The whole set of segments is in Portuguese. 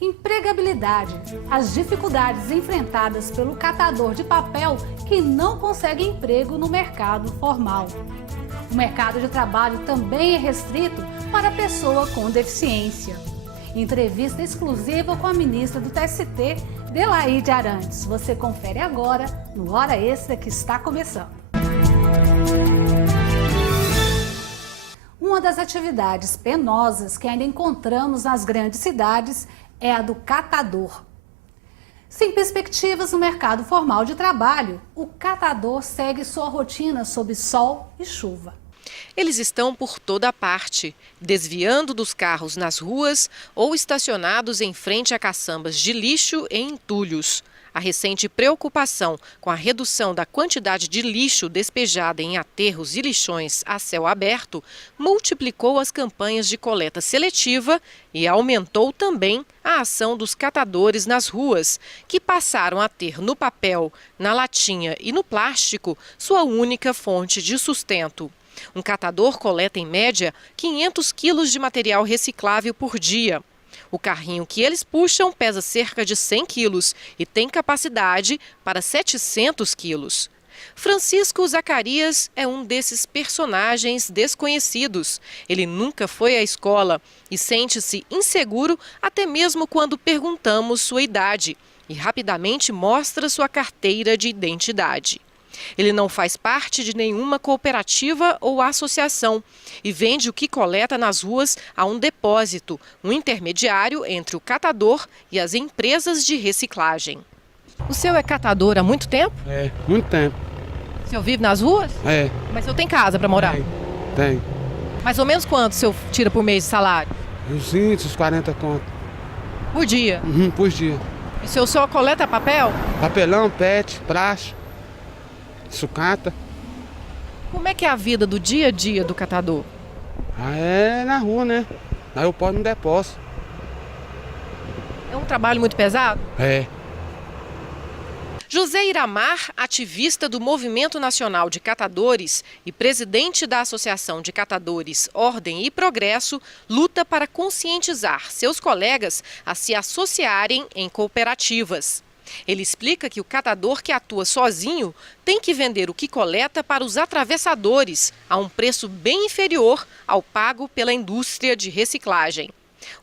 Empregabilidade, as dificuldades enfrentadas pelo catador de papel que não consegue emprego no mercado formal. O mercado de trabalho também é restrito para a pessoa com deficiência. Entrevista exclusiva com a ministra do TST, Delaide Arantes. Você confere agora no Hora Extra que está começando. Uma das atividades penosas que ainda encontramos nas grandes cidades é a do catador. Sem perspectivas no mercado formal de trabalho, o catador segue sua rotina sob sol e chuva. Eles estão por toda parte, desviando dos carros nas ruas ou estacionados em frente a caçambas de lixo e entulhos. A recente preocupação com a redução da quantidade de lixo despejada em aterros e lixões a céu aberto multiplicou as campanhas de coleta seletiva e aumentou também a ação dos catadores nas ruas, que passaram a ter no papel, na latinha e no plástico sua única fonte de sustento. Um catador coleta, em média, 500 quilos de material reciclável por dia. O carrinho que eles puxam pesa cerca de 100 quilos e tem capacidade para 700 quilos. Francisco Zacarias é um desses personagens desconhecidos. Ele nunca foi à escola e sente-se inseguro até mesmo quando perguntamos sua idade e rapidamente mostra sua carteira de identidade. Ele não faz parte de nenhuma cooperativa ou associação e vende o que coleta nas ruas a um depósito, um intermediário entre o catador e as empresas de reciclagem. O senhor é catador há muito tempo? É, muito tempo. O senhor vive nas ruas? É. Mas o senhor tem casa para morar? Tem. Mais ou menos quanto o senhor tira por mês de salário? Uns 20, uns 40 conto. Por dia? Por dia. E o senhor só coleta papel? Papelão, PET, praxe, sucata. Como é que é a vida do dia a dia do catador? É na rua, né? Aí eu posso no depósito. É um trabalho muito pesado? É. José Iramar, ativista do Movimento Nacional de Catadores e presidente da Associação de Catadores Ordem e Progresso, luta para conscientizar seus colegas a se associarem em cooperativas. Ele explica que o catador que atua sozinho tem que vender o que coleta para os atravessadores a um preço bem inferior ao pago pela indústria de reciclagem.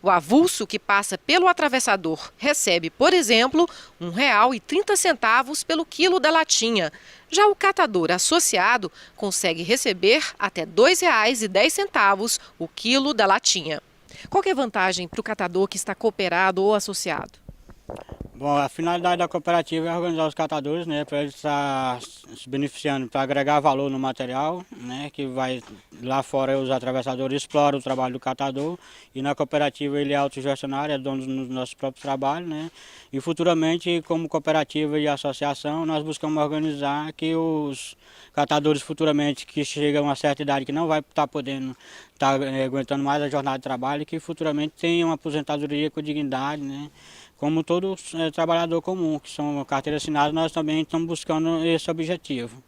O avulso que passa pelo atravessador recebe, por exemplo, R$ 1,30 pelo quilo da latinha. Já o catador associado consegue receber até R$ 2,10 o quilo da latinha. Qual que é a vantagem para o catador que está cooperado ou associado? Bom, a finalidade da cooperativa é organizar os catadores, né, para eles estar se beneficiando, para agregar valor no material, né, que vai lá fora os atravessadores exploram o trabalho do catador e na cooperativa ele é autogestionário, é dono dos nossos próprios trabalhos, né, e futuramente como cooperativa e associação nós buscamos organizar que os catadores futuramente que chegam a uma certa idade que não vai estar podendo estar aguentando mais a jornada de trabalho, que futuramente tenham uma aposentadoria com dignidade, né, como todo trabalhador comum, que são carteira assinada, nós também estamos buscando esse objetivo.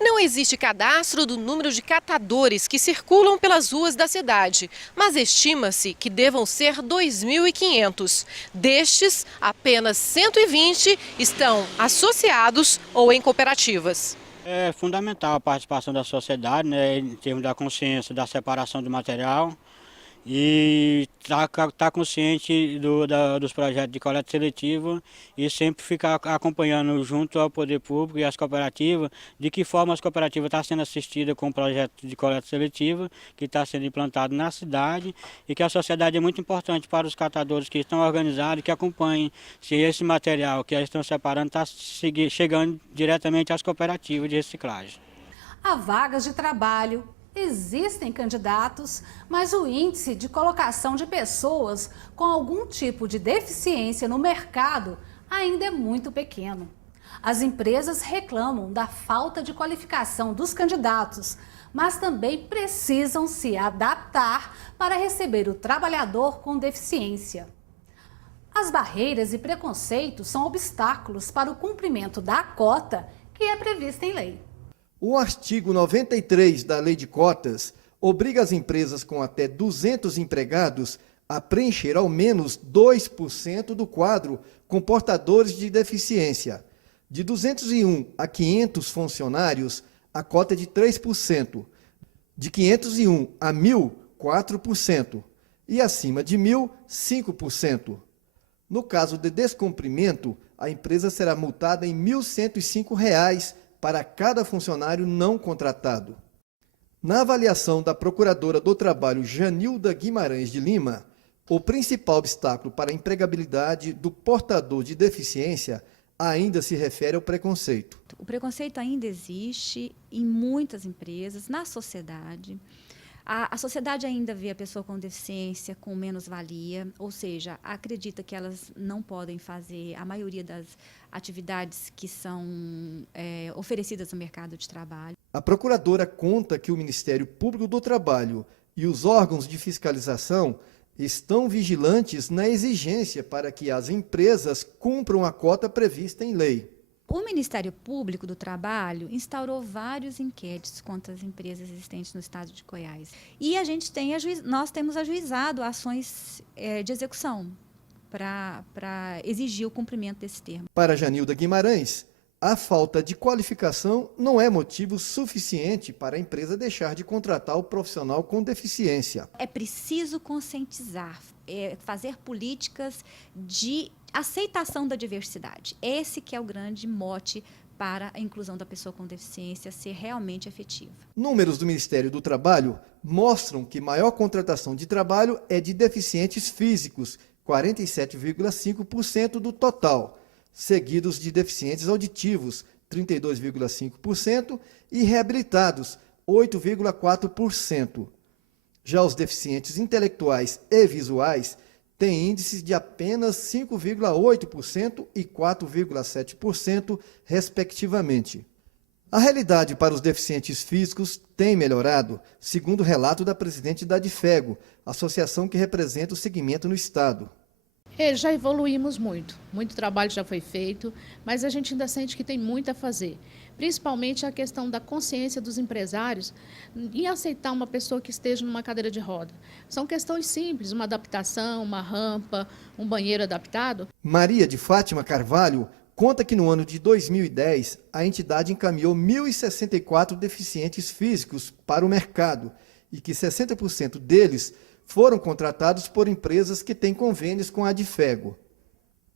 Não existe cadastro do número de catadores que circulam pelas ruas da cidade, mas estima-se que devam ser 2.500. Destes, apenas 120 estão associados ou em cooperativas. É fundamental a participação da sociedade, né, em termos da consciência da separação do material. E tá consciente dos projetos de coleta seletiva e sempre ficar acompanhando junto ao poder público e às cooperativas de que forma as cooperativas estão sendo assistidas com o projeto de coleta seletiva que está sendo implantado na cidade e que a sociedade é muito importante para os catadores que estão organizados, que acompanhem se esse material que eles estão separando está chegando diretamente às cooperativas de reciclagem. Há vagas de trabalho. Existem candidatos, mas o índice de colocação de pessoas com algum tipo de deficiência no mercado ainda é muito pequeno. As empresas reclamam da falta de qualificação dos candidatos, mas também precisam se adaptar para receber o trabalhador com deficiência. As barreiras e preconceitos são obstáculos para o cumprimento da cota que é prevista em lei. O artigo 93 da Lei de Cotas obriga as empresas com até 200 empregados a preencher ao menos 2% do quadro com portadores de deficiência. De 201 a 500 funcionários, a cota é de 3%. De 501 a 1.000, 4%. E acima de 1.000, 5%. No caso de descumprimento, a empresa será multada em R$ 1.105 para cada funcionário não contratado. Na avaliação da Procuradora do Trabalho Janilda Guimarães de Lima, o principal obstáculo para a empregabilidade do portador de deficiência ainda se refere ao preconceito. O preconceito ainda existe em muitas empresas, na sociedade. A sociedade ainda vê a pessoa com deficiência com menos-valia, ou seja, acredita que elas não podem fazer a maioria das atividades que são oferecidas no mercado de trabalho. A procuradora conta que o Ministério Público do Trabalho e os órgãos de fiscalização estão vigilantes na exigência para que as empresas cumpram a cota prevista em lei. O Ministério Público do Trabalho instaurou vários inquéritos contra as empresas existentes no estado de Goiás. E nós temos ajuizado ações de execução para exigir o cumprimento desse termo. Para Janilda Guimarães, a falta de qualificação não é motivo suficiente para a empresa deixar de contratar o profissional com deficiência. É preciso conscientizar, fazer políticas de aceitação da diversidade. Esse que é o grande mote para a inclusão da pessoa com deficiência ser realmente efetiva. Números do Ministério do Trabalho mostram que maior contratação de trabalho é de deficientes físicos, 47,5% do total, seguidos de deficientes auditivos, 32,5%, e reabilitados, 8,4%. Já os deficientes intelectuais e visuais têm índices de apenas 5,8% e 4,7%, respectivamente. A realidade para os deficientes físicos tem melhorado, segundo o relato da presidente da Adfego, associação que representa o segmento no Estado. Já evoluímos muito trabalho já foi feito, mas a gente ainda sente que tem muito a fazer. Principalmente a questão da consciência dos empresários em aceitar uma pessoa que esteja numa cadeira de roda. São questões simples, uma adaptação, uma rampa, um banheiro adaptado. Maria de Fátima Carvalho conta que no ano de 2010, a entidade encaminhou 1.064 deficientes físicos para o mercado e que 60% deles foram contratados por empresas que têm convênios com a Adfego.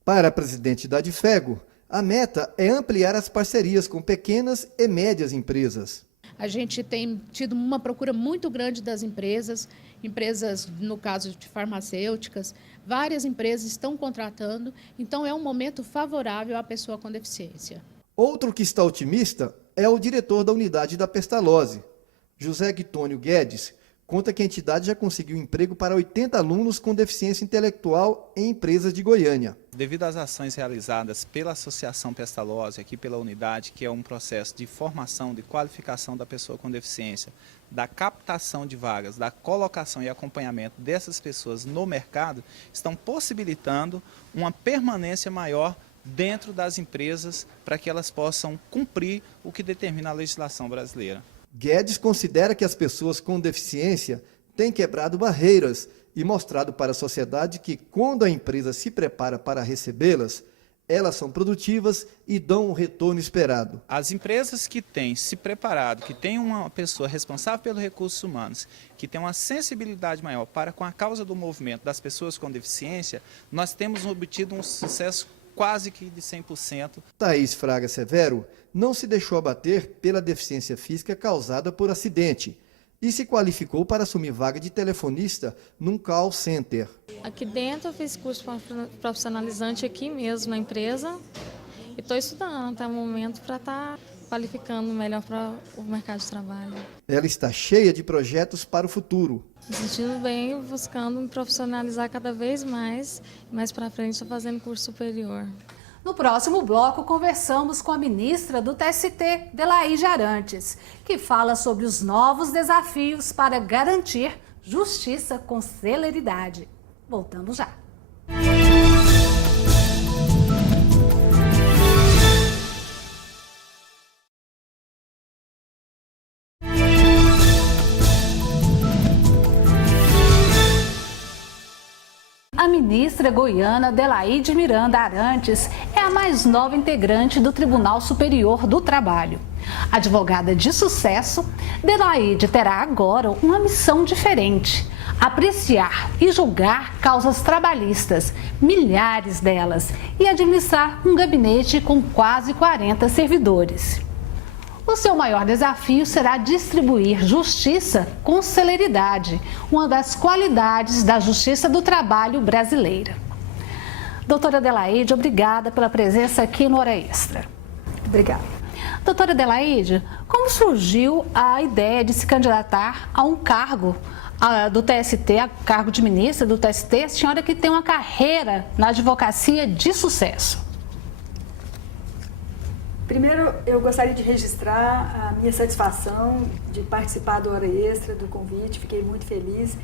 Para a presidente da Adfego, a meta é ampliar as parcerias com pequenas e médias empresas. A gente tem tido uma procura muito grande das empresas, no caso de farmacêuticas, várias empresas estão contratando, então é um momento favorável à pessoa com deficiência. Outro que está otimista é o diretor da unidade da Pestalozzi, José Guitônio Guedes, conta que a entidade já conseguiu emprego para 80 alunos com deficiência intelectual em empresas de Goiânia. Devido às ações realizadas pela Associação Pestalozzi, aqui pela unidade, que é um processo de formação, de qualificação da pessoa com deficiência, da captação de vagas, da colocação e acompanhamento dessas pessoas no mercado, estão possibilitando uma permanência maior dentro das empresas para que elas possam cumprir o que determina a legislação brasileira. Guedes considera que as pessoas com deficiência têm quebrado barreiras e mostrado para a sociedade que, quando a empresa se prepara para recebê-las, elas são produtivas e dão o retorno esperado. As empresas que têm se preparado, que têm uma pessoa responsável pelos recursos humanos, que tem uma sensibilidade maior para com a causa do movimento das pessoas com deficiência, nós temos obtido um sucesso quase que de 100%. Thaís Fraga Severo não se deixou abater pela deficiência física causada por acidente e se qualificou para assumir vaga de telefonista num call center. Aqui dentro eu fiz curso profissionalizante aqui mesmo na empresa e estou estudando até o momento para estar qualificando melhor para o mercado de trabalho. Ela está cheia de projetos para o futuro. Me sentindo bem, buscando me profissionalizar cada vez mais para frente estou fazendo curso superior. No próximo bloco, conversamos com a ministra do TST, Delaide Arantes, que fala sobre os novos desafios para garantir justiça com celeridade. Voltamos já. ministra goiana Adelaide Miranda Arantes é a mais nova integrante do Tribunal Superior do Trabalho. Advogada de sucesso, Adelaide terá agora uma missão diferente: apreciar e julgar causas trabalhistas, milhares delas, e administrar um gabinete com quase 40 servidores. O seu maior desafio será distribuir justiça com celeridade, uma das qualidades da justiça do trabalho brasileira. Doutora Adelaide, obrigada pela presença aqui no Hora Extra. Obrigada. Doutora Adelaide, como surgiu a ideia de se candidatar a um cargo do TST, a cargo de ministra do TST, a senhora que tem uma carreira na advocacia de sucesso? Primeiro, eu gostaria de registrar a minha satisfação de participar do Hora Extra, do convite. Fiquei muito feliz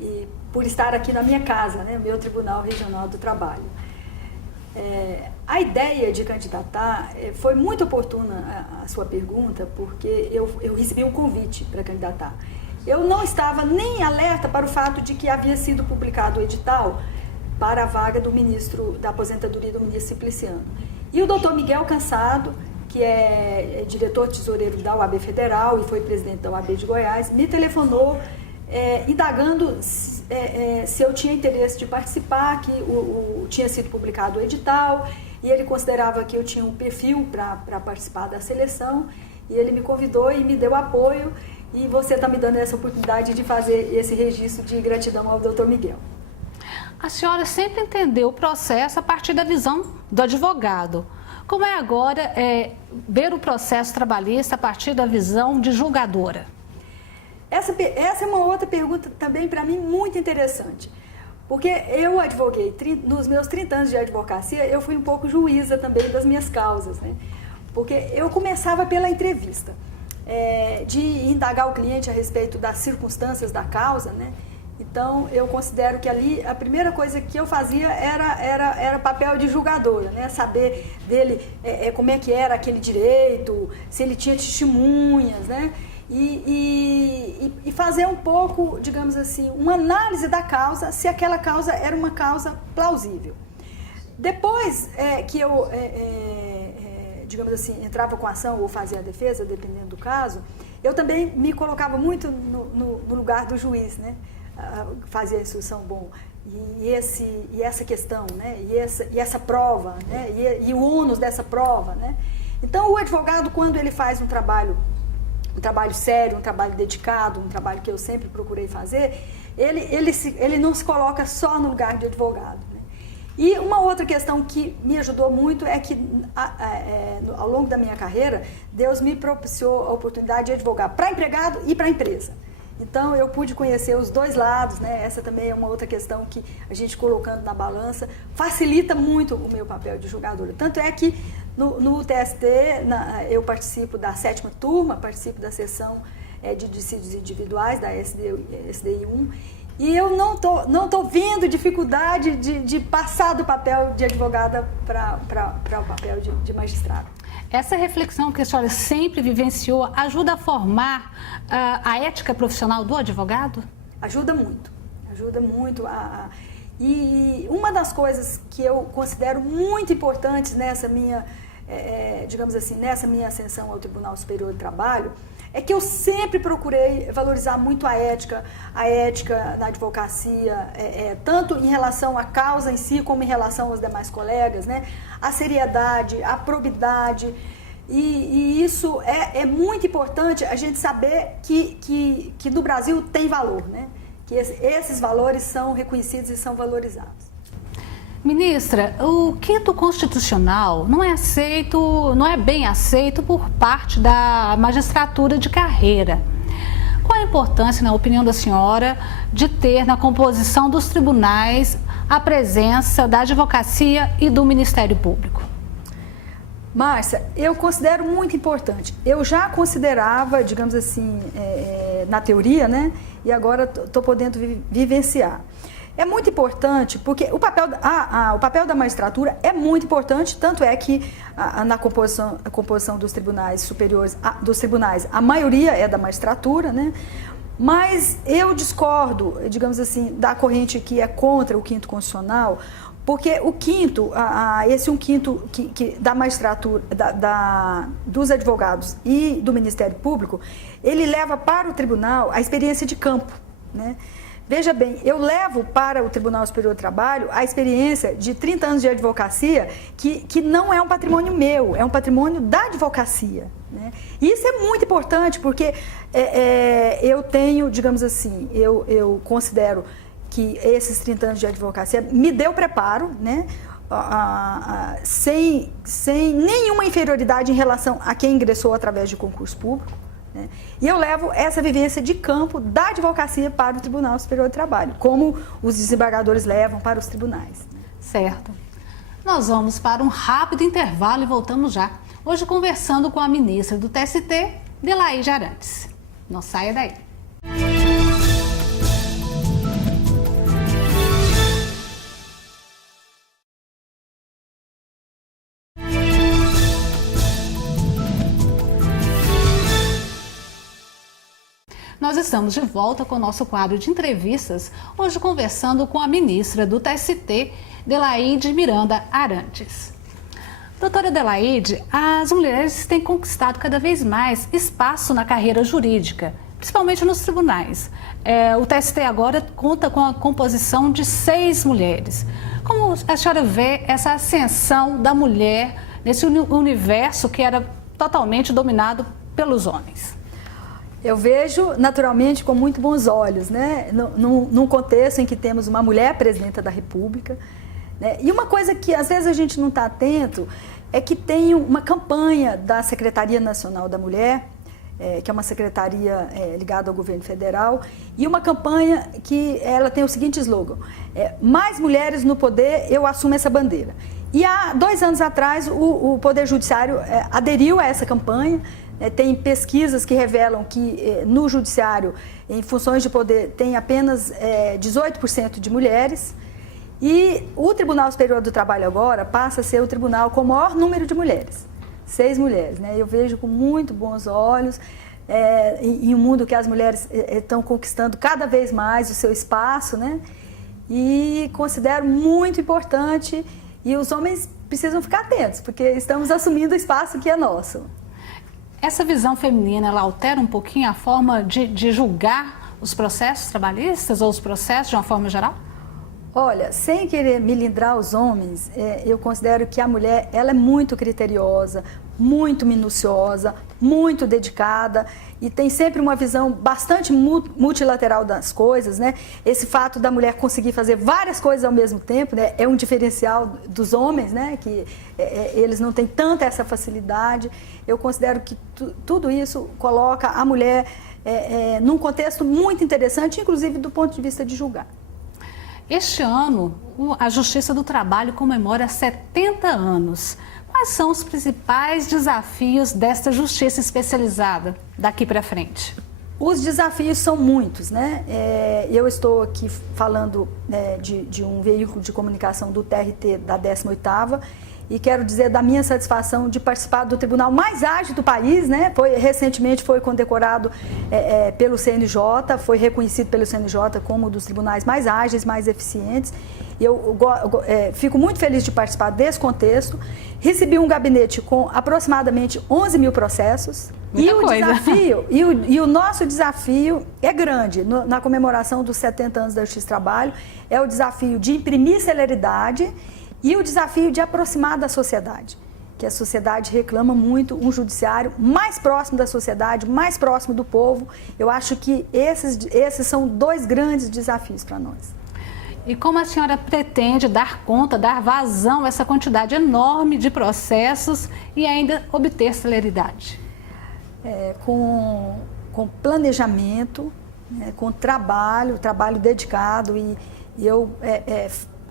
e por estar aqui na minha casa, né, meu Tribunal Regional do Trabalho. A ideia de candidatar foi muito oportuna a sua pergunta, porque eu recebi um convite para candidatar. Eu não estava nem alerta para o fato de que havia sido publicado o edital para a vaga do ministro da aposentadoria do ministro Simpliciano. E o doutor Miguel Cansado, que é diretor tesoureiro da OAB Federal e foi presidente da OAB de Goiás, me telefonou indagando se eu tinha interesse de participar, que tinha sido publicado o edital, e ele considerava que eu tinha um perfil para participar da seleção, e ele me convidou e me deu apoio, e você está me dando essa oportunidade de fazer esse registro de gratidão ao doutor Miguel. A senhora sempre entendeu o processo a partir da visão do advogado. Como é agora ver o processo trabalhista a partir da visão de julgadora? Essa é uma outra pergunta também para mim muito interessante. Porque eu advoguei, nos meus 30 anos de advocacia, eu fui um pouco juíza também das minhas causas, né? Porque eu começava pela entrevista, de indagar o cliente a respeito das circunstâncias da causa, né? Então, eu considero que ali a primeira coisa que eu fazia era papel de julgadora, né? Saber dele como é que era aquele direito, se ele tinha testemunhas, né? E fazer um pouco, digamos assim, uma análise da causa, se aquela causa era uma causa plausível. Depois que eu, digamos assim, entrava com a ação ou fazia a defesa, dependendo do caso, eu também me colocava muito no lugar do juiz, né? Fazia a instrução, bom, e essa questão, né? E essa prova, né? E o ônus dessa prova, né? Então, o advogado, quando ele faz um trabalho sério, um trabalho dedicado, um trabalho que eu sempre procurei fazer, ele não se coloca só no lugar de advogado, né? E uma outra questão que me ajudou muito é que, ao longo da minha carreira, Deus me propiciou a oportunidade de advogar para empregado e para empresa. Então, eu pude conhecer os dois lados, né? Essa também é uma outra questão que a gente colocando na balança facilita muito o meu papel de julgadora. Tanto é que no TST eu participo da 7ª turma, participo da sessão de dissídios individuais, da SDI 1, e eu não tô vendo dificuldade de passar do papel de advogada para o papel de magistrado. Essa reflexão que a senhora sempre vivenciou ajuda a formar a ética profissional do advogado? Ajuda muito, E uma das coisas que eu considero muito importantes nessa minha, digamos assim, nessa minha ascensão ao Tribunal Superior do Trabalho, é que eu sempre procurei valorizar muito a ética da advocacia, tanto em relação à causa em si, como em relação aos demais colegas, né? A seriedade, a probidade, e isso é muito importante a gente saber que no Brasil tem valor, né? Que esses valores são reconhecidos e são valorizados. Ministra, o quinto constitucional não é bem aceito por parte da magistratura de carreira. Qual a importância, na opinião da senhora, de ter na composição dos tribunais a presença da advocacia e do Ministério Público? Márcia, eu considero muito importante. Eu já considerava, digamos assim, na teoria, né? E agora estou podendo vivenciar. É muito importante porque o papel da magistratura é muito importante, tanto é que na composição dos tribunais superiores, dos tribunais, a maioria é da magistratura, né? Mas eu discordo, digamos assim, da corrente que é contra o quinto constitucional, porque o quinto, esse 1/5 da magistratura, dos advogados e do Ministério Público, ele leva para o tribunal a experiência de campo, né? Veja bem, eu levo para o Tribunal Superior do Trabalho a experiência de 30 anos de advocacia, que não é um patrimônio meu, é um patrimônio da advocacia, né? E isso é muito importante, porque eu tenho, digamos assim, eu considero que esses 30 anos de advocacia me deu preparo, né? Sem nenhuma inferioridade em relação a quem ingressou através de concurso público. E eu levo essa vivência de campo da advocacia para o Tribunal Superior do Trabalho, como os desembargadores levam para os tribunais. Certo. Nós vamos para um rápido intervalo e voltamos já. Hoje conversando com a ministra do TST, Delaide Arantes. Não saia daí. Nós estamos de volta com o nosso quadro de entrevistas, hoje conversando com a ministra do TST, Delaide Miranda Arantes. Doutora Delaide, as mulheres têm conquistado cada vez mais espaço na carreira jurídica, principalmente nos tribunais. O TST agora conta com a composição de 6 mulheres. Como a senhora vê essa ascensão da mulher nesse universo que era totalmente dominado pelos homens? Eu vejo, naturalmente, com muito bons olhos, né? Num contexto em que temos uma mulher presidenta da República, né? E uma coisa que às vezes a gente não está atento é que tem uma campanha da Secretaria Nacional da Mulher, que é uma secretaria ligada ao governo federal, e uma campanha que ela tem o seguinte slogan: mais mulheres no poder, eu assumo essa bandeira. E há 2 anos atrás o Poder Judiciário aderiu a essa campanha. Tem pesquisas que revelam que no judiciário, em funções de poder, tem apenas 18% de mulheres. E o Tribunal Superior do Trabalho agora passa a ser o tribunal com o maior número de mulheres, 6 mulheres, né? Eu vejo com muito bons olhos, em um mundo que as mulheres estão conquistando cada vez mais o seu espaço, né? E considero muito importante, e os homens precisam ficar atentos, porque estamos assumindo o espaço que é nosso. Essa visão feminina, ela altera um pouquinho a forma de julgar os processos trabalhistas ou os processos de uma forma geral? Olha, sem querer melindrar os homens, eu considero que a mulher, ela é muito criteriosa, muito minuciosa, muito dedicada e tem sempre uma visão bastante multilateral das coisas, né? Esse fato da mulher conseguir fazer várias coisas ao mesmo tempo, né, é um diferencial dos homens, né? Que eles não têm tanta essa facilidade. Eu considero que tudo isso coloca a mulher num contexto muito interessante, inclusive do ponto de vista de julgar. Este ano, a Justiça do Trabalho comemora 70 anos. Quais são os principais desafios desta justiça especializada daqui para frente? Os desafios são muitos, né? Eu estou aqui falando de um veículo de comunicação do TRT da 18ª e quero dizer da minha satisfação de participar do tribunal mais ágil do país, né? Recentemente foi condecorado pelo CNJ, foi reconhecido pelo CNJ como um dos tribunais mais ágeis, mais eficientes. Eu fico muito feliz de participar desse contexto. Recebi um gabinete com aproximadamente 11 mil processos. E o nosso desafio é grande na comemoração dos 70 anos da Justiça do Trabalho. É o desafio de imprimir celeridade e o desafio de aproximar da sociedade, que a sociedade reclama muito um judiciário mais próximo da sociedade, mais próximo do povo. Eu acho que esses são 2 grandes desafios para nós. E como a senhora pretende dar conta, dar vazão a essa quantidade enorme de processos e ainda obter celeridade? Com planejamento, né, com trabalho dedicado e eu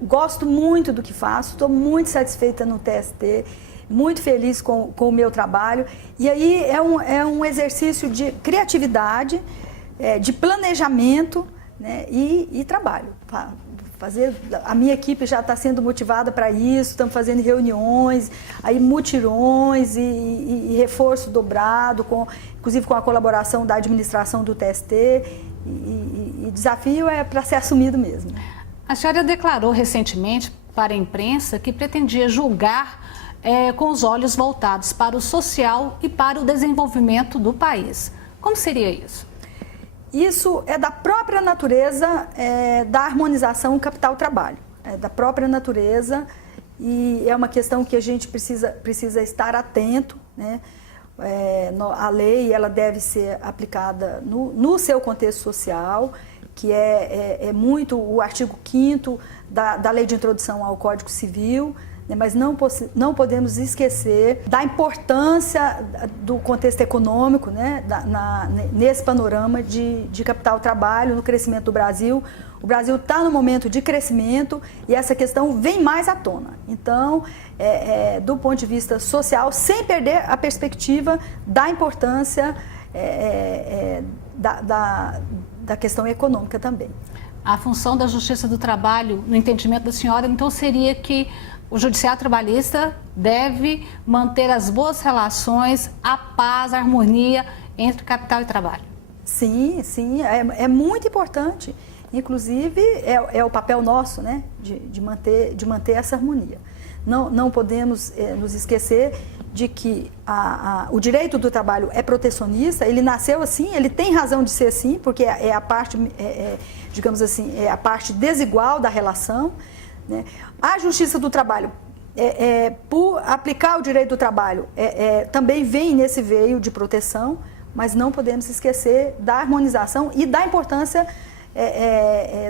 gosto muito do que faço, estou muito satisfeita no TST, muito feliz com o meu trabalho. E aí é um exercício de criatividade, de planejamento, né, e trabalho. A minha equipe já está sendo motivada para isso, estamos fazendo reuniões, aí mutirões e reforço dobrado, inclusive com a colaboração da administração do TST. e desafio é para ser assumido mesmo. A senhora declarou recentemente para a imprensa que pretendia julgar com os olhos voltados para o social e para o desenvolvimento do país. Como seria isso? Isso é da própria natureza da harmonização capital-trabalho, da própria natureza, e é uma questão que a gente precisa estar atento, né? A lei ela deve ser aplicada no seu contexto social, que é muito o artigo 5º da Lei de Introdução ao Código Civil, né, mas não podemos esquecer da importância do contexto econômico, né, nesse panorama de capital-trabalho, no crescimento do Brasil. O Brasil está no momento de crescimento e essa questão vem mais à tona. Então, do ponto de vista social, sem perder a perspectiva da importância da questão econômica também. A função da Justiça do Trabalho, no entendimento da senhora, então seria que o Judiciário Trabalhista deve manter as boas relações, a paz, a harmonia entre capital e trabalho. Sim, é muito importante. Inclusive, é o papel nosso, né, de manter essa harmonia. Não podemos nos esquecer de que o direito do trabalho é protecionista, ele nasceu assim, ele tem razão de ser assim, porque é a parte, digamos assim, é a parte desigual da relação, né? A Justiça do Trabalho, por aplicar o direito do trabalho, também vem nesse veio de proteção, mas não podemos esquecer da harmonização e da importância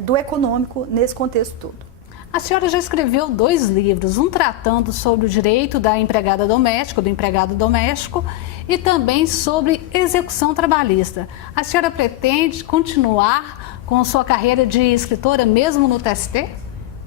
do econômico nesse contexto todo. A senhora já escreveu 2 livros, um tratando sobre o direito da empregada doméstica, do empregado doméstico, e também sobre execução trabalhista. A senhora pretende continuar com sua carreira de escritora mesmo no TST?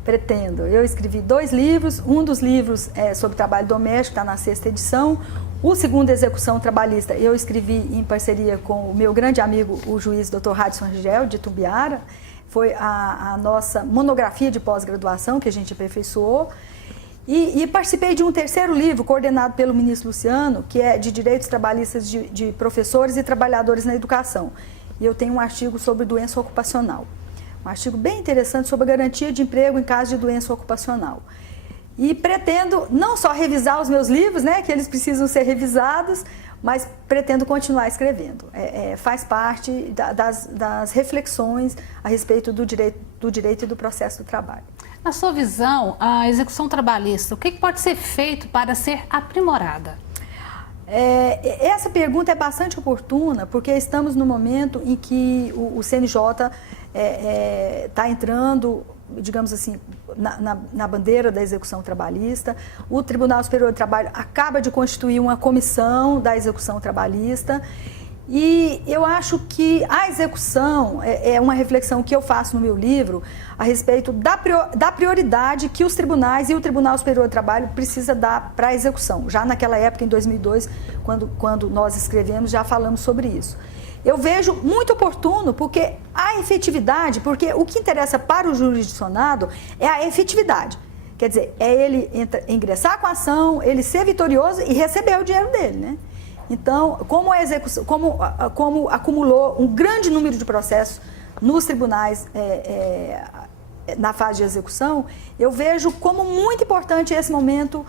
Pretendo. Eu escrevi 2 livros, um dos livros é sobre trabalho doméstico, está na 6ª edição. O segundo, Execução Trabalhista, eu escrevi em parceria com o meu grande amigo, o juiz Dr. Radisson Rigel, de Itumbiara. Foi a nossa monografia de pós-graduação que a gente aperfeiçoou. E participei de um 3º livro, coordenado pelo ministro Luciano, que é de direitos trabalhistas de professores e trabalhadores na educação. E eu tenho um artigo sobre doença ocupacional. Um artigo bem interessante sobre a garantia de emprego em caso de doença ocupacional. E pretendo não só revisar os meus livros, né, que eles precisam ser revisados, mas pretendo continuar escrevendo. Faz parte das reflexões a respeito do direito e do processo do trabalho. Na sua visão, a execução trabalhista, o que pode ser feito para ser aprimorada? Essa pergunta é bastante oportuna, porque estamos no momento em que o CNJ está entrando, digamos assim, na bandeira da execução trabalhista. O Tribunal Superior do Trabalho acaba de constituir uma comissão da execução trabalhista e eu acho que a execução é uma reflexão que eu faço no meu livro a respeito da prioridade que os tribunais e o Tribunal Superior do Trabalho precisa dar para a execução. Já naquela época, em 2002, quando nós escrevemos, já falamos sobre isso. Eu vejo muito oportuno, porque a efetividade, porque o que interessa para o jurisdicionado é a efetividade. Quer dizer, é ele ingressar com a ação, ele ser vitorioso e receber o dinheiro dele, né? Então, como acumulou um grande número de processos nos tribunais na fase de execução, eu vejo como muito importante esse momento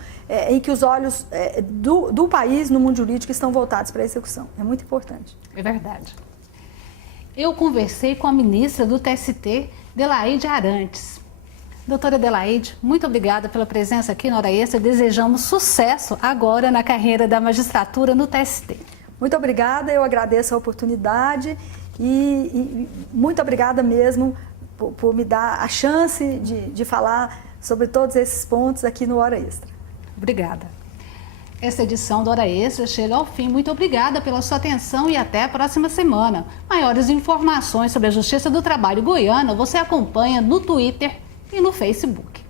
em que os olhos do país, no mundo jurídico, estão voltados para a execução. É muito importante. É verdade. Eu conversei com a ministra do TST, Delaide Arantes. Doutora Delaide, muito obrigada pela presença aqui na Hora Extra. Desejamos sucesso agora na carreira da magistratura no TST. Muito obrigada, eu agradeço a oportunidade e muito obrigada mesmo por me dar a chance de falar sobre todos esses pontos aqui no Hora Extra. Obrigada. Essa edição do Hora Extra chega ao fim. Muito obrigada pela sua atenção e até a próxima semana. Maiores informações sobre a Justiça do Trabalho Goiana você acompanha no Twitter e no Facebook.